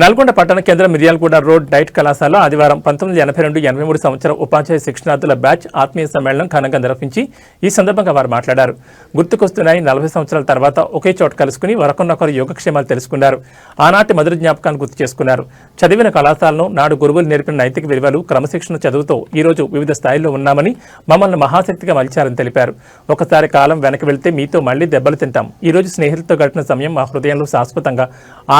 నల్గొండ పట్టణ కేంద్ర Miryalaguda road diet కళాశాల ఆదివారం 1982-83 సంవత్సరం ఉపాధ్యాయ శిక్షణార్థుల బ్యాచ్ ఆత్మీయ సమ్మేళనం ఘనంగా నిర్వహించి ఈ సందర్భంగా వారు మాట్లాడారు. గుర్తుకొస్తున్నాయి 40 సంవత్సరాల తర్వాత ఒకే చోట కలుసుకుని ఒకరినొకరు యోగక్షేమాలు తెలుసుకున్నారు. ఆనాటి మధుర జ్ఞాపకాన్ని గుర్తు చేసుకున్నారు. చదివిన కళాశాలను నాడు గురువులు నేర్పిన నైతిక విలువలు క్రమశిక్షణ చదువుతో ఈ రోజు వివిధ స్థాయిల్లో ఉన్నామని, మమ్మల్ని మహాశక్తిగా మలిచారని తెలిపారు. ఒకసారి కాలం వెనక్కి వెళ్తే మీతో మళ్లీ దెబ్బలు తింటాం. ఈ రోజు స్నేహితులతో గడిపిన సమయం మా హృదయంలో శాశ్వతంగా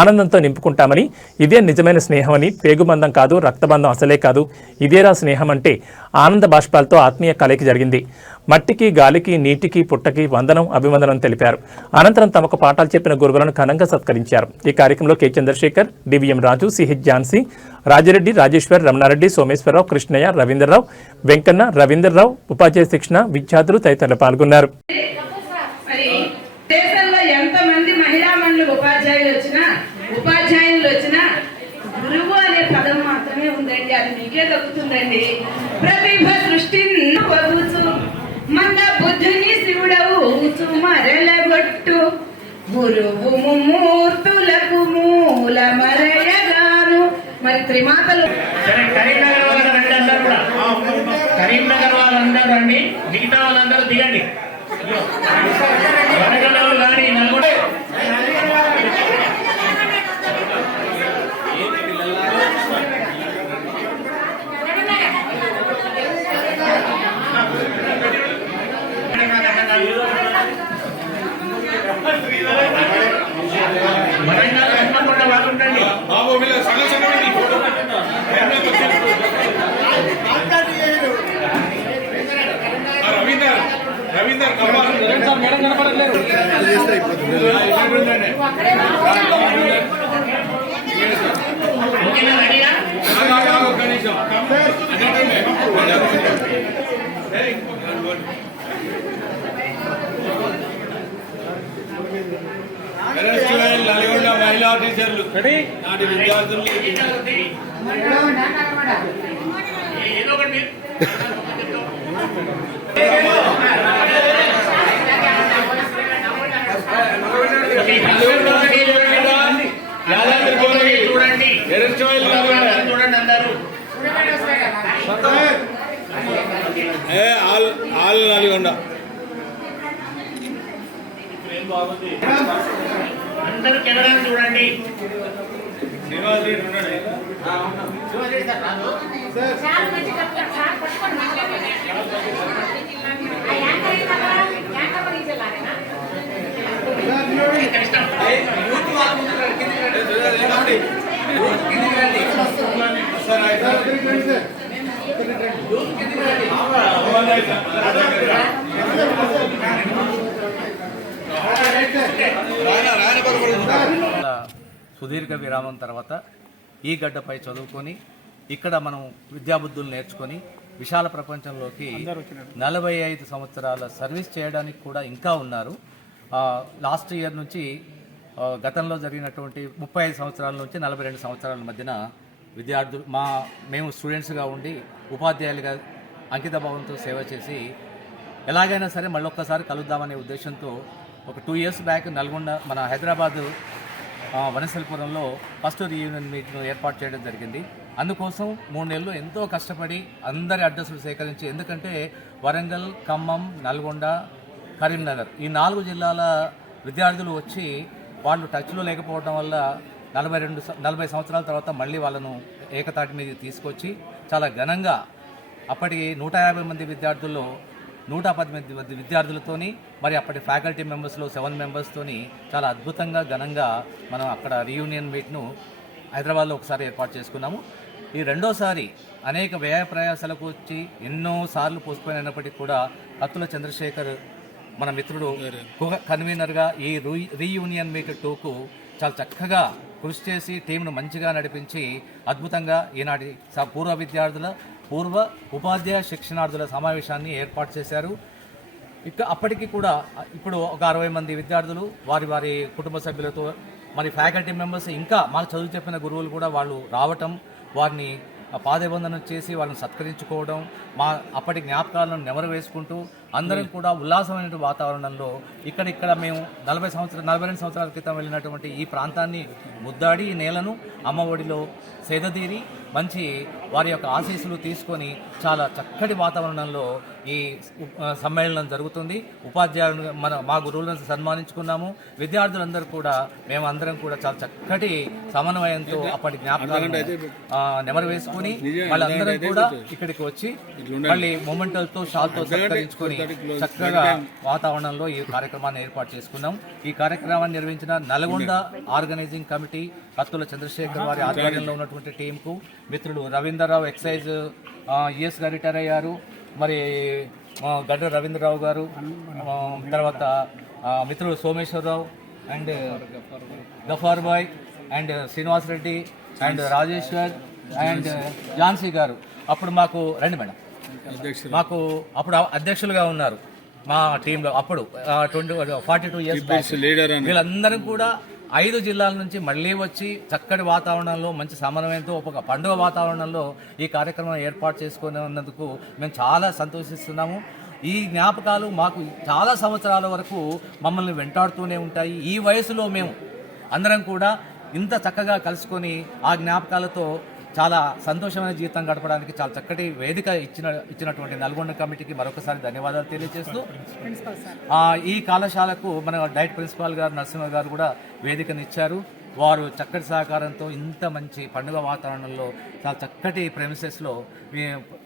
ఆనందంతో నింపుకుంటామని, ఇదే నిజమైన స్నేహం అని, పేగుబంధం కాదు, రక్తబంధం అసలే కాదు, ఇదేరా స్నేహం అంటే ఆనంద బాష్పాలతో ఆత్మీయ కలయిక జరిగింది. మట్టికి, గాలికి, నీటికి, పుట్టకి వందనం, అభివందనం తెలిపారు. అనంతరం తమకు పాఠాలు చెప్పిన గురువులను ఘనంగా సత్కరించారు. ఈ కార్యక్రమంలో కె చంద్రశేఖర్, డివిఎం రాజు, సిహెచ్ ఝాన్సీ, రాజిరెడ్డి, రాజేశ్వర్, రమణారెడ్డి, సోమేశ్వరరావు, కృష్ణయ్య, రవీంద్రరావు, వెంకన్న, రవీంద్రరావు, ఉపాధ్యాయ శిక్షణ విద్యార్థులు తదితరులు పాల్గొన్నారు. ఉపాధ్యాయులు వచ్చినా గురువు అనే పదం మాత్రమే ఉందండి, అది మీకే దక్కుతుందండి. ప్రతిభ సృష్టి మన బుద్ధుని శివుడవు మరలగొట్టు గురువు మూర్తులకు మూల మరయగాను. మరి త్రిమాతలు కరీంనగర్ వాళ్ళందరూ రండి, మిగతా వాళ్ళందరూ దిగండి. కానీ నల్గొండ నల్గొండ మహిళా టీచర్లు నాటి విద్యార్థులు ఆల్ నల్గొండ అందరూ కెమెరాను చూడండి. సుదీర్ఘ విరామం తర్వాత ఈ గడ్డపై చదువుకొని ఇక్కడ మనం విద్యాబుద్ధులు నేర్చుకొని విశాల ప్రపంచంలోకి 45 సంవత్సరాల సర్వీస్ చేయడానికి కూడా ఇంకా ఉన్నారు. లాస్ట్ ఇయర్ నుంచి గతంలో జరిగినటువంటి 35 సంవత్సరాల నుంచి 42 సంవత్సరాల మధ్యన విద్యార్థులు మేము స్టూడెంట్స్గా ఉండి ఉపాధ్యాయులుగా అంకిత భావంతో సేవ చేసి ఎలాగైనా సరే మళ్ళొక్కసారి కలుద్దామనే ఉద్దేశంతో ఒక 2 years బ్యాక్ నల్గొండ మన హైదరాబాద్ వనసల్పురంలో ఫస్ట్ రీయూనియన్ మీట్ను ఏర్పాటు చేయడం జరిగింది. అందుకోసం 3 నెలలు ఎంతో కష్టపడి అందరి అడ్రస్లు సేకరించి, ఎందుకంటే వరంగల్, ఖమ్మం, నల్గొండ, కరీంనగర్ ఈ 4 జిల్లాల విద్యార్థులు వచ్చి వాళ్ళు టచ్లో లేకపోవడం వల్ల 40 సంవత్సరాల తర్వాత మళ్ళీ వాళ్ళను ఏకతాటి మీద తీసుకొచ్చి చాలా ఘనంగా అప్పటి 150 మంది విద్యార్థుల్లో 110 మంది విద్యార్థులతోని, మరి అప్పటి ఫ్యాకల్టీ మెంబర్స్లో 7 మెంబర్స్తోని చాలా అద్భుతంగా ఘనంగా మనం అక్కడ రీయూనియన్ మీట్ను హైదరాబాద్లో ఒకసారి ఏర్పాటు చేసుకున్నాము. ఈ రెండోసారి అనేక వ్యయ ప్రయాసాలకు వచ్చి ఎన్నోసార్లు పోస్ట్పోయినప్పటికీ కూడా అత్తుల చంద్రశేఖర్ మన మిత్రుడు కన్వీనర్గా ఈ రీయూనియన్ మీట్ 2కు చాలా చక్కగా కృషి చేసి టీంను మంచిగా నడిపించి అద్భుతంగా ఈనాటి పూర్వ ఉపాధ్యాయ శిక్షణార్థుల సమావేశాన్ని ఏర్పాటు చేశారు. అప్పటికి కూడా ఇప్పుడు ఒక 60 మంది విద్యార్థులు వారి కుటుంబ సభ్యులతో, మరి ఫ్యాకల్టీ మెంబర్స్, ఇంకా మాకు చదువు చెప్పిన గురువులు కూడా వాళ్ళు రావటం, వారిని పాదవందనం చేసి వాళ్ళని సత్కరించుకోవడం, అప్పటి జ్ఞాపకాలను నెమరు వేసుకుంటూ అందరం కూడా ఉల్లాసమైన వాతావరణంలో ఇక్కడ మేము 42 సంవత్సరాల క్రితం వెళ్ళినటువంటి ఈ ప్రాంతాన్ని ముద్దాడి ఈ నేలను అమ్మఒడిలో సేదతీరి మంచి వారి యొక్క ఆశీస్సులు తీసుకొని చాలా చక్కటి వాతావరణంలో ఈ సమ్మేళనం జరుగుతుంది. ఉపాధ్యాయులను మా గురువులను సన్మానించుకున్నాము. విద్యార్థులందరూ కూడా మేమందరం కూడా చాలా చక్కటి సమన్వయంతో అప్పటి జ్ఞాపకాలను నెమరు వేసుకుని వాళ్ళందరం కూడా ఇక్కడికి వచ్చి మళ్ళీ మొమెంటల్తో షాల్తో సత్కరించుకొని చక్కగా వాతావరణంలో ఈ కార్యక్రమాన్ని ఏర్పాటు చేసుకున్నాం. ఈ కార్యక్రమాన్ని నిర్వహించిన నల్గొండ ఆర్గనైజింగ్ కమిటీ కత్తుల చంద్రశేఖర్ వారి ఆధ్వర్యంలో ఉన్నటువంటి టీంకు మిత్రుడు Ravindra Rao excise US garu retire అయ్యారు, మరి గడ్డ రవీంద్రరావు గారు, తర్వాత మిత్రుడు Someswara Rao and Gaffar Bhai and Srinivas Reddy and Rajeshwar and Jhansi garu అప్పుడు మాకు రండి మేడం మాకు అప్పుడు అధ్యక్షులుగా ఉన్నారు మా టీంలో. అప్పుడు 42 ఇయర్స్ వీళ్ళందరం కూడా 5 జిల్లాల నుంచి మళ్ళీ వచ్చి చక్కటి వాతావరణంలో మంచి సమన్వయంతో ఒక పండుగ వాతావరణంలో ఈ కార్యక్రమం ఏర్పాటు చేసుకున్నందుకు మేము చాలా సంతోషిస్తున్నాము. ఈ జ్ఞాపకాలు మాకు చాలా సంవత్సరాల వరకు మమ్మల్ని వెంటాడుతూనే ఉంటాయి. ఈ వయసులో మేము అందరం కూడా ఇంత చక్కగా కలుసుకొని ఆ జ్ఞాపకాలతో చాలా సంతోషమైన జీవితం గడపడానికి చాలా చక్కటి వేదిక ఇచ్చినటువంటి నల్గొండ కమిటీకి మరొకసారి ధన్యవాదాలు తెలియజేస్తూ ఈ కళాశాలకు మన డైట్ ప్రిన్సిపాల్ గారు నరసింహ గారు కూడా వేదికనిచ్చారు. వారు చక్కటి సహకారంతో ఇంత మంచి పండుగ వాతావరణంలో చాలా చక్కటి ప్రెమిసెస్లో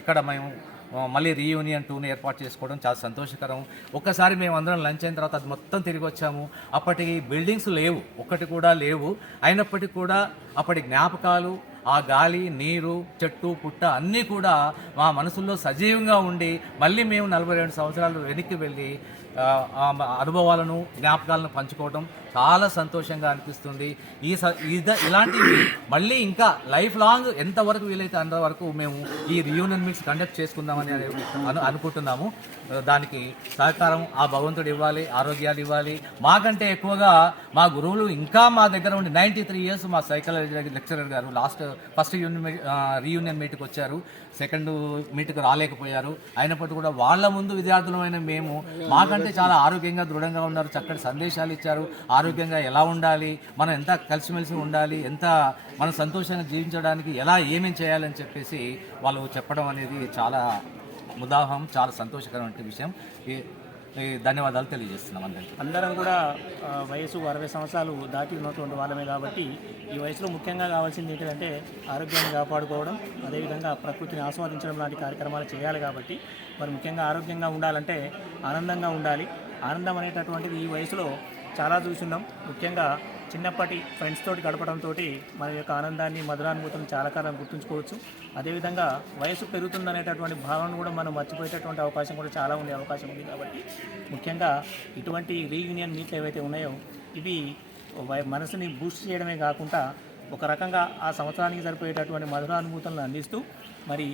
ఇక్కడ మేము మళ్ళీ రీయూనియన్ 2ని ఏర్పాటు చేసుకోవడం చాలా సంతోషకరం. ఒక్కసారి మేము అందరం లంచ్ అయిన తర్వాత అది మొత్తం తిరిగి వచ్చాము. అప్పటి బిల్డింగ్స్ లేవు, ఒక్కటి కూడా లేవు. అయినప్పటికీ కూడా అప్పటి జ్ఞాపకాలు, ఆ గాలి, నీరు, చెట్టు, పుట్ట అన్నీ కూడా మా మనసుల్లో సజీవంగా ఉండి మళ్ళీ మేము 42 సంవత్సరాలు వెనక్కి వెళ్ళి అనుభవాలను, జ్ఞాపకాలను పంచుకోవడం చాలా సంతోషంగా అనిపిస్తుంది. ఇలాంటివి మళ్ళీ ఇంకా లైఫ్ లాంగ్ ఎంతవరకు వీలైతే అంతవరకు మేము ఈ రియూనియన్ మీట్స్ కండక్ట్ చేసుకుందామని అనుకుంటున్నాము. దానికి సహకారం ఆ భగవంతుడు ఇవ్వాలి, ఆరోగ్యాలు ఇవ్వాలి. మాకంటే ఎక్కువగా మా గురువులు ఇంకా మా దగ్గర ఉండి 93 ఇయర్స్ మా సైకాలజీ లెక్చరర్ గారు ఫస్ట్ రీయూనియన్ మీట్కి వచ్చారు, సెకండ్ మీట్కి రాలేకపోయారు. అయినప్పటికీ కూడా వాళ్ళ ముందు విద్యార్థులమైన మేము మాకంటే చాలా ఆరోగ్యంగా దృఢంగా ఉన్నారు. చక్కటి సందేశాలు ఇచ్చారు. ఆరోగ్యంగా ఎలా ఉండాలి, మనం ఎంత కలిసిమెలిసి ఉండాలి, ఎంత మనం సంతోషంగా జీవించడానికి ఎలా ఏమేమి చేయాలని చెప్పేసి వాళ్ళు చెప్పడం అనేది చాలా ముదాహం, చాలా సంతోషకరమైన విషయం. ధన్యవాదాలు తెలియజేస్తున్నాం అందరం కూడా వయసు 60 సంవత్సరాలు దాటి ఉన్నటువంటి వాళ్ళమే కాబట్టి ఈ వయసులో ముఖ్యంగా కావాల్సింది ఏంటంటే ఆరోగ్యాన్ని కాపాడుకోవడం, అదేవిధంగా ప్రకృతిని ఆస్వాదించడం లాంటి కార్యక్రమాలు చేయాలి. కాబట్టి మరి ముఖ్యంగా ఆరోగ్యంగా ఉండాలంటే ఆనందంగా ఉండాలి. ఆనందం అనేటటువంటిది ఈ వయసులో చాలా చూస్తున్నాం. ముఖ్యంగా చిన్నప్పటి ఫ్రెండ్స్ తోటి గడపడంతో మన యొక్క ఆనందాన్ని, మధురానుభూతులను చాలా కాలం గుర్తుంచుకోవచ్చు. అదేవిధంగా వయసు పెరుగుతుందనేటటువంటి భావన కూడా మనం మర్చిపోయేటటువంటి అవకాశం కూడా చాలా అవకాశం ఉంది. కాబట్టి ముఖ్యంగా ఇటువంటి రీయూనియన్ మీట్లు ఏవైతే ఉన్నాయో ఇవి మనసుని బూస్ట్ చేయడమే కాకుండా ఒక రకంగా ఆ సంవత్సరానికి సరిపోయేటటువంటి మధురానుభూతులను అందిస్తూ మరి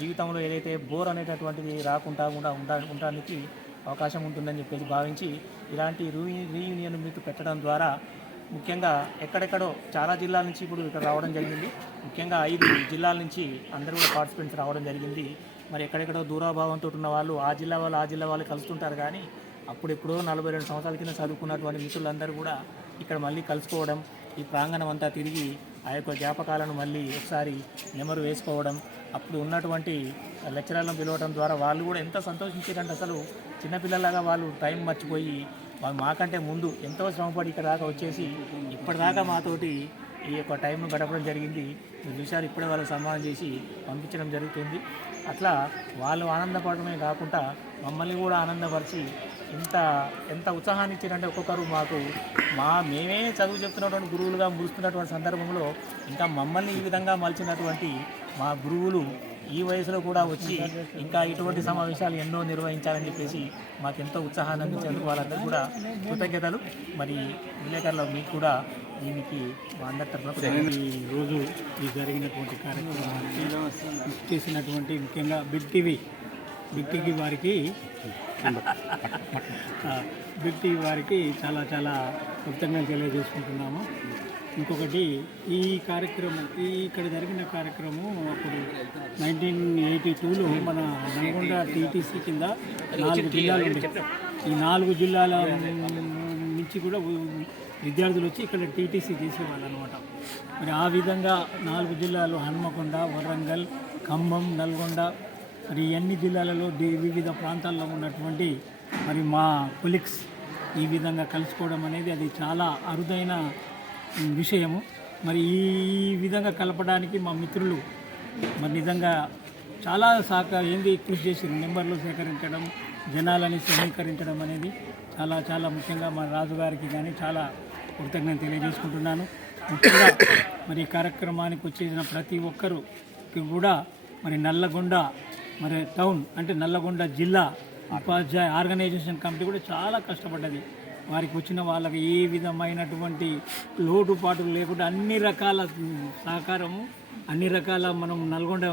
జీవితంలో ఏదైతే బోర్ అనేటటువంటిది రాకుండా ఉండడానికి అవకాశం ఉంటుందని చెప్పేసి భావించి ఇలాంటి రీయూనియన్ మీట్లు పెట్టడం ద్వారా ముఖ్యంగా ఎక్కడెక్కడో చాలా జిల్లాల నుంచి ఇప్పుడు ఇక్కడ రావడం జరిగింది. ముఖ్యంగా 5 జిల్లాల నుంచి అందరూ కూడా పార్టిసిపెంట్స్ రావడం జరిగింది. మరి ఎక్కడెక్కడో దూరాభావంతో ఉన్న వాళ్ళు ఆ జిల్లా వాళ్ళు కలుస్తుంటారు. కానీ అప్పుడెప్పుడో 42 సంవత్సరాల కింద చదువుకున్నటువంటి మిత్రులందరూ కూడా ఇక్కడ మళ్ళీ కలుసుకోవడం, ఈ ప్రాంగణం అంతా తిరిగి ఆ యొక్క జ్ఞాపకాలను మళ్ళీ ఒకసారి నెమరు వేసుకోవడం, అప్పుడు ఉన్నటువంటి లెక్చరర్లను పిలవడం ద్వారా వాళ్ళు కూడా ఎంత సంతోషించారంటే అసలు చిన్నపిల్లలాగా వాళ్ళు టైం మర్చిపోయి మాకంటే ముందు ఎంతో శ్రమపడి ఇక్కడ దాకా వచ్చేసి ఇప్పటిదాకా మాతోటి ఈ యొక్క టైంను గడపడం జరిగింది. మీరు చూశారు, ఇప్పుడే వాళ్ళకి సన్మానం చేసి పంపించడం జరుగుతుంది. అట్లా వాళ్ళు ఆనందపడమే కాకుండా మమ్మల్ని కూడా ఆనందపరిచి ఎంత ఉత్సాహాన్ని ఇచ్చారంటే ఒక్కొక్కరు మాకు మేమే చదువు చెప్తున్నటువంటి గురువులుగా ములుస్తున్నటువంటి సందర్భంలో ఇంకా మమ్మల్ని ఈ విధంగా మలిచినటువంటి మా గురువులు ఈ వయసులో కూడా వచ్చి ఇంకా ఇటువంటి సమావేశాలు ఎన్నో నిర్వహించాలని చెప్పేసి మాకు ఎంతో ఉత్సాహాన్ని అందించేందుకు వాళ్ళందరూ కూడా కృతజ్ఞతలు. మరి విలేకరులు మీకు కూడా దీనికి మా అందరి తరఫున ఈరోజు ఈ జరిగినటువంటి కార్యక్రమానికి చేసినటువంటి ముఖ్యంగా బిగ్ టీవీ వారికి చాలా చాలా కృతజ్ఞతలు తెలియజేసుకుంటున్నాము. ఇంకొకటి ఈ కార్యక్రమం ఇక్కడ జరిగిన కార్యక్రమం అప్పుడు 1982లో మన నల్గొండ టీటీసీ కింద 4 జిల్లాలు ఉండేవి. ఈ 4 జిల్లాల నుంచి కూడా విద్యార్థులు వచ్చి ఇక్కడ టీటీసీ చేసేవాళ్ళు అనమాట. మరి ఆ విధంగా 4 జిల్లాలు హన్మకొండ, వరంగల్, ఖమ్మం, నల్గొండ, మరి అన్ని జిల్లాలలో వివిధ ప్రాంతాల్లో ఉన్నటువంటి మరి మా కొలీగ్స్ ఈ విధంగా కలుసుకోవడం అనేది అది చాలా అరుదైన విషయము. మరి ఈ విధంగా కలపడానికి మా మిత్రులు మరి నిజంగా చాలా కృషి చేసి నెంబర్లు సేకరించడం, జనాలని సమీకరించడం అనేది చాలా చాలా ముఖ్యంగా మా రాజుగారికి కానీ చాలా కృతజ్ఞత తెలియజేసుకుంటున్నాను. ముఖ్యంగా మరి ఈ కార్యక్రమానికి వచ్చేసిన ప్రతి ఒక్కరికి కూడా మరి నల్లగొండ మరి టౌన్ అంటే నల్లగొండ జిల్లా ఉపాధ్యాయ ఆర్గనైజేషన్ కమిటీ కూడా చాలా కష్టపడ్డది. వారికి వచ్చిన వాళ్ళకి ఏ విధమైనటువంటి లోటుపాటులు లేకుండా అన్ని రకాల సహకారము, అన్ని రకాల మనం నల్గొండ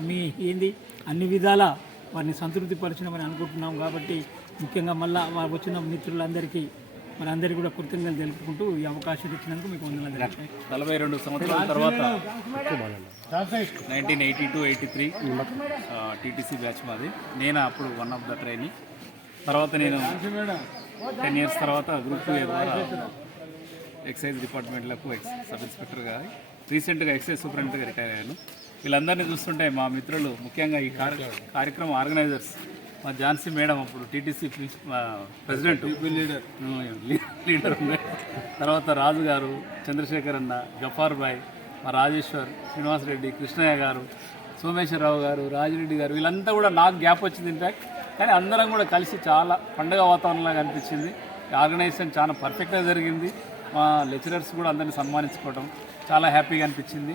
అన్ని విధాల వారిని సంతృప్తి పరిచినామని అనుకుంటున్నాం. కాబట్టి ముఖ్యంగా మళ్ళీ వారు వచ్చిన మిత్రులందరికీ మరి అందరికీ కూడా కృతజ్ఞతలు తెలుపుకుంటూ ఈ అవకాశం ఇచ్చినందుకు మీకు వందనాలు. 42 సంవత్సరాల తర్వాత 1982-83 టీటీసీ బ్యాచ్ మాది. నేను అప్పుడు వన్ ఆఫ్ ద ట్రైనింగ్. తర్వాత నేను 10 ఇయర్స్ తర్వాత గ్రూప్ 2 ద్వారా ఎక్సైజ్ డిపార్ట్మెంట్లకు సబ్ ఇన్స్పెక్టర్గా, రీసెంట్గా ఎక్సైజ్ సూపరింటెండెంట్గా రిటైర్ అయ్యాను. వీళ్ళందరినీ చూస్తుంటే మా మిత్రులు, ముఖ్యంగా ఈ కార్యక్రమం ఆర్గనైజర్స్, మా ఝాన్సీ మేడం అప్పుడు టీటీసీ ప్రెసిడెంట్ లీడర్ ఉంది, తర్వాత రాజు గారు, చంద్రశేఖర్ అన్న, గఫార్ భాయ్, మా రాజేశ్వర్, శ్రీనివాసరెడ్డి, కృష్ణయ్య గారు, సోమేశ్వరరావు గారు, రాజిరెడ్డి గారు, వీళ్ళంతా కూడా నాకు గ్యాప్ వచ్చింది ఇంపాక్ట్. కానీ అందరం కూడా కలిసి చాలా పండుగ వాతావరణంలాగా అనిపించింది. ఆర్గనైజేషన్ చాలా పర్ఫెక్ట్గా జరిగింది. మా లెక్చరర్స్ కూడా అందరినీ సన్మానించుకోవడం చాలా హ్యాపీగా అనిపించింది.